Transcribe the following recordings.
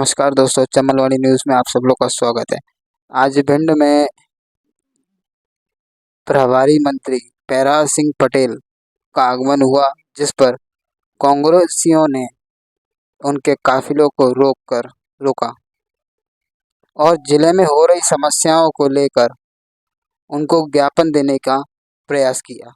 नमस्कार दोस्तों, चमनवाणी न्यूज़ में आप सब लोग का स्वागत है। आज भिंड में प्रभारी मंत्री प्रहलाद सिंह पटेल का आगमन हुआ, जिस पर कांग्रेसियों ने उनके काफिलों को रोका और जिले में हो रही समस्याओं को लेकर उनको ज्ञापन देने का प्रयास किया।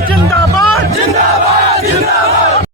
जिंदाबाद जिंदाबाद जिंदाबाद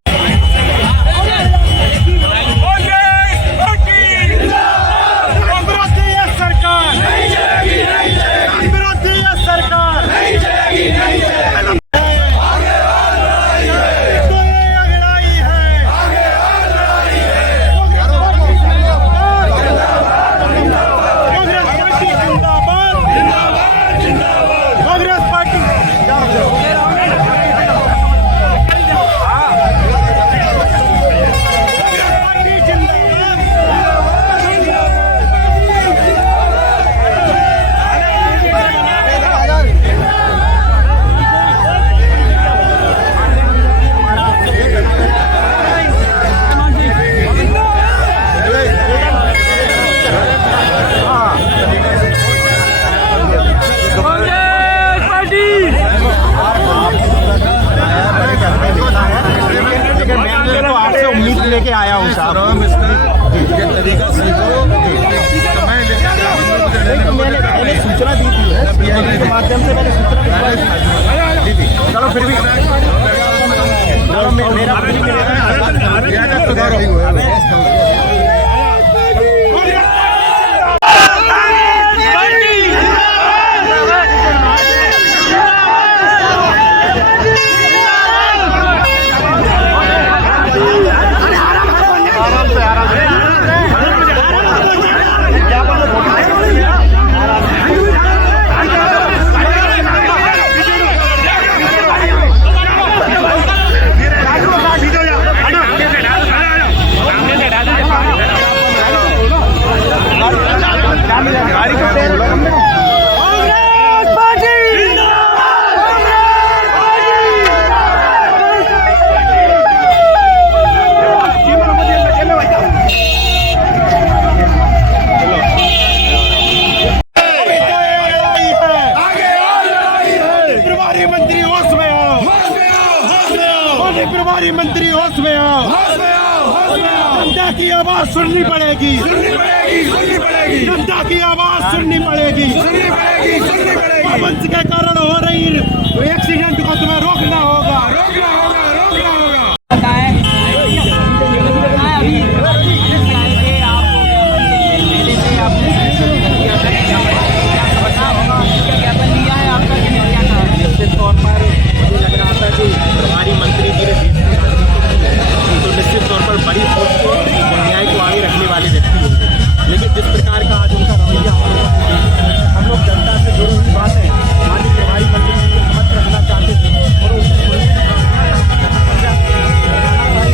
लेके आया हूँ साहब। तरीका मैंने सूचना दी थी के माध्यम से, मैंने सूचना दी थी। चलो फिर भी प्रभारी मंत्री होश में आओ, जनता की आवाज सुननी पड़ेगी, जनता की आवाज सुननी पड़ेगी। मंच के कारण हो रही एक्सीडेंट को तुम्हें रोकना होगा। प्रभारी मंत्री जी तो निश्चित तौर पर बड़ी सोच को न्याय को आगे रखने वाले व्यक्ति होंगे, लेकिन जिस प्रकार का आज उनका रवैया हम लोग जनता से जुड़ी हुई बात है। माननीय प्रभारी मंत्री जी को समझ रखना चाहते थे और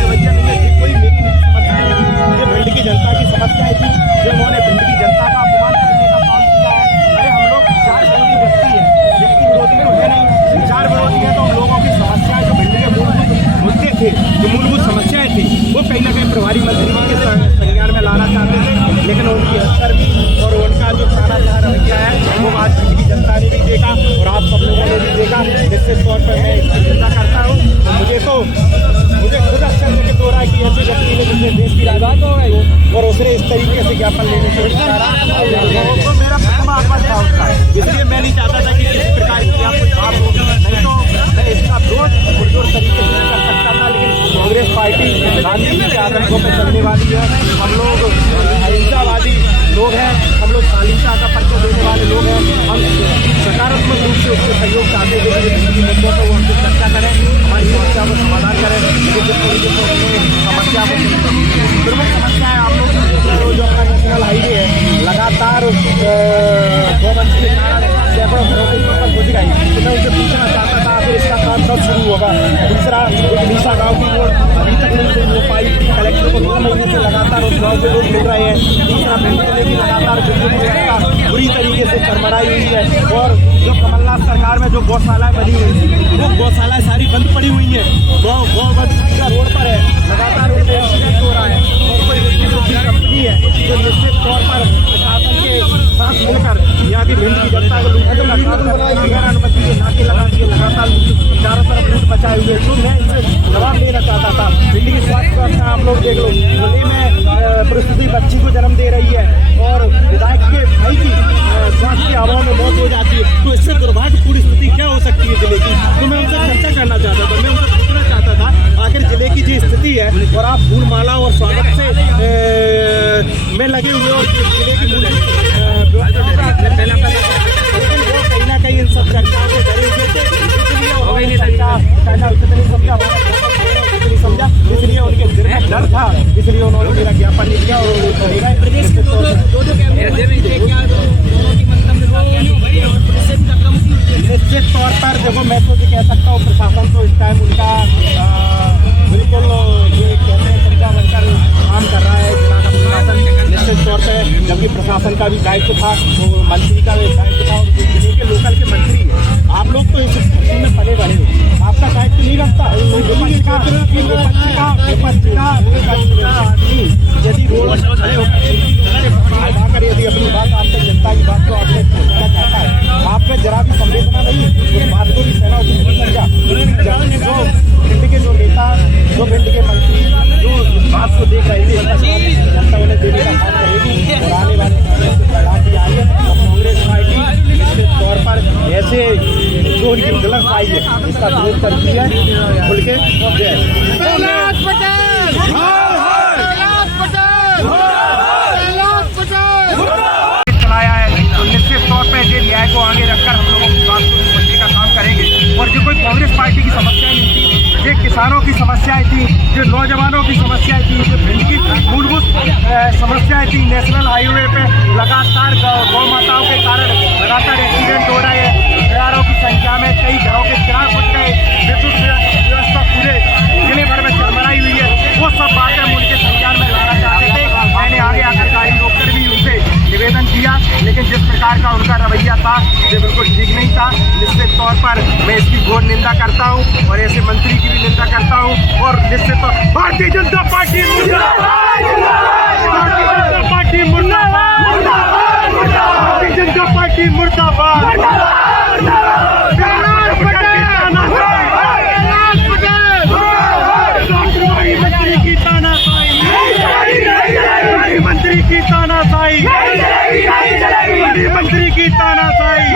रवैया नहीं है, कोई मेरी नहीं समस्या है, ये भिंड की जनता की समस्याएं थी जो उन्होंने भिंड की जनता का अपमान करने का काम किया है। अरे हम लोग विचार विरोधी व्यक्ति है, व्यक्ति विरोधी तो है नहीं, विचार विरोधी है तो हम लोगों की समस्याएं जो भिंड के मूलभूत मुद्दे थे, जो मूलभूत समस्याएं थी, वो कहीं ना कहीं प्रभारी मंत्री के संज्ञान में लाना चाहते थे, लेकिन उनकी हस्तक्षेप और उनका जो खाना रवैया है वो आज भिंड की जनता ने भी देखा और आप सब लोगों ने भी देखा। निश्चित तौर पर मैं इसकी चिंता करता हूँ। तो मुझे खुद आश्चर्य हो रहा है कि ऐसे व्यक्ति ने जिसने देश की राजधानी हो गई और उसने इस तरीके से ज्ञापन लेने से तो मेरा प्रथम आत्मा था उसका, इसलिए मैं नहीं चाहता था कि किसी प्रकार की आप कुछ बात हो, नहीं तो मैं इसका विरोध पुरजोर तरीके से कर सकता था। लेकिन कांग्रेस पार्टी गांधी जी के आदर्शों पर चलने वाली है, हम लोग अहिंसावादी लोग हैं, हम लोग शालीनता का परिचय देने वाले लोग हैं, हम सकारात्मक रूप से उसको सहयोग चाहते हैं कि मुद्दों पर वो हमसे चर्चा करें, हमारी समस्या को समाधान करें। लेकिन जिस तरीके से समस्या को प्रमुख समस्या है आप लोग जो अपना नेशनल हाईवे है लगातार सैकड़ों घरों के ऊपर गुजर आई, तो मैं उनसे पूछना चाहता था फिर इसका काम कब शुरू होगा। दूसरा ईसा गांव की रोड अभी तक नहीं हो पाई। कलेक्टर को 2 महीने से लगातार उस गांव के लोग मिल रहे हैं। तीसरा भिंड जिले की लगातार बिल्डिंग व्यवस्था बुरी तरीके से चरमराई हुई है और जो कमलनाथ सरकार में जो गौशालाएं बनी हुई थी वो गौशालाएं सारी बंद पड़ी हुई हैं। गौवंश का रोड पर है, लगातार उनसे एक्सीडेंट हो रहा है और कोई कंपनी है जो निश्चित तौर पर प्रशासन के साथ मिलकर यहाँ की भिंड की जनता को लूटने का काम कर रहा है। बगैर अनुमति के नाके लगा के लगातार चारों तरफ लूट मचाए हुए। तो मैं इनसे जवाब देना चाहता था। भिंड की स्वास्थ्य व्यवस्था आप लोग देख लो, जिले में प्रसूति बच्ची को जन्म दे रही है और विधायक के भाई की स्वास्थ्य के अभाव में मौत हो जाती है। तो इससे दुर्भाग्यपूर्ण स्थिति क्या हो सकती है जिले की? तो मैं उनसे चर्चा करना चाहता था, मैं उनसे पूछना चाहता था आखिर जिले की जो स्थिति है और आप फूल माला और स्वागत से में लगे हुए और जिले की कहीं ना कहीं इन सब चर्चाओं से डरे हुए थे, इसलिए चर्चा करना उचित नहीं समझा, नहीं समझा, इसलिए उनके दिल में डर था, इसलिए उन्होंने मेरा ज्ञापन नहीं दिया और प्रदेश के निश्चित तौर पर देखो मैं तो ये कह सकता हूँ प्रशासन तो इस टाइम उनका बिल्कुल जो कहते हैं चमचा बनकर काम कर रहा है जिला का प्रशासन निश्चित तौर पर, जबकि प्रशासन का भी दायित्व था, तो मंत्री का भी दायित्व था और जिले के लोकल के मंत्री है। आप लोग तो इस धरती में पले बड़े हो, आपका दायित्व नहीं लगता आदमी यदि रोड कर यदि अपनी बात आपने जनता की बात को आपने पहुँचाना चाहता है, आप में जरा भी संवेदना नहीं उस बात को भी सेना समझा। जो भिंड के जो नेता, जो भिंड के मंत्री जो इस बात को देख रहे थे, जनता उन्हें देने का काम करेगी और आने वाले समय से चढ़ा के आई है और कांग्रेस पार्टी निश्चित तौर पर ऐसे जो उनकी गलत आई है इसका विरोध करती है। खुल के चलाया है, तो निश्चित तौर पर ये न्याय को आगे रखकर हम लोगों की बात को समझने का काम करेंगे। और जो कोई कांग्रेस पार्टी की समस्याएं नहीं थी, ये किसानों की समस्याएं थी, जो नौजवानों की समस्याएं थी, जो भिंड की मूलभूत समस्याएं थी, नेशनल हाईवे पे लगातार गौ माताओं के कारण लगातार एक्सीडेंट हो रहे हैं, हजारों की संख्या में कई घरों के चिराग बुझ गए, विद्युत व्यवस्था पूरे जिले भर में चरमराई हुई है, वो सब बातें हम उनके संज्ञान में लाना चाहते थे। मैंने आगे आकर गाड़ी रोककर भी उनसे निवेदन किया, लेकिन जिस प्रकार का उनका रवैया था ये बिल्कुल ठीक नहीं था। निश्चित तौर पर मैं इसकी घोर निंदा करता हूँ और ऐसे मंत्री की भी निंदा करता हूँ और निश्चित तौर भारतीय जनता पार्टी मुर्दाबाद, भारतीय जनता पार्टी मुर्दाबाद, भारतीय जनता पार्टी मुर्दाबाद। मंत्री की तानाशाही, मंत्री की तानाशाही, मंत्री की तानाशाही।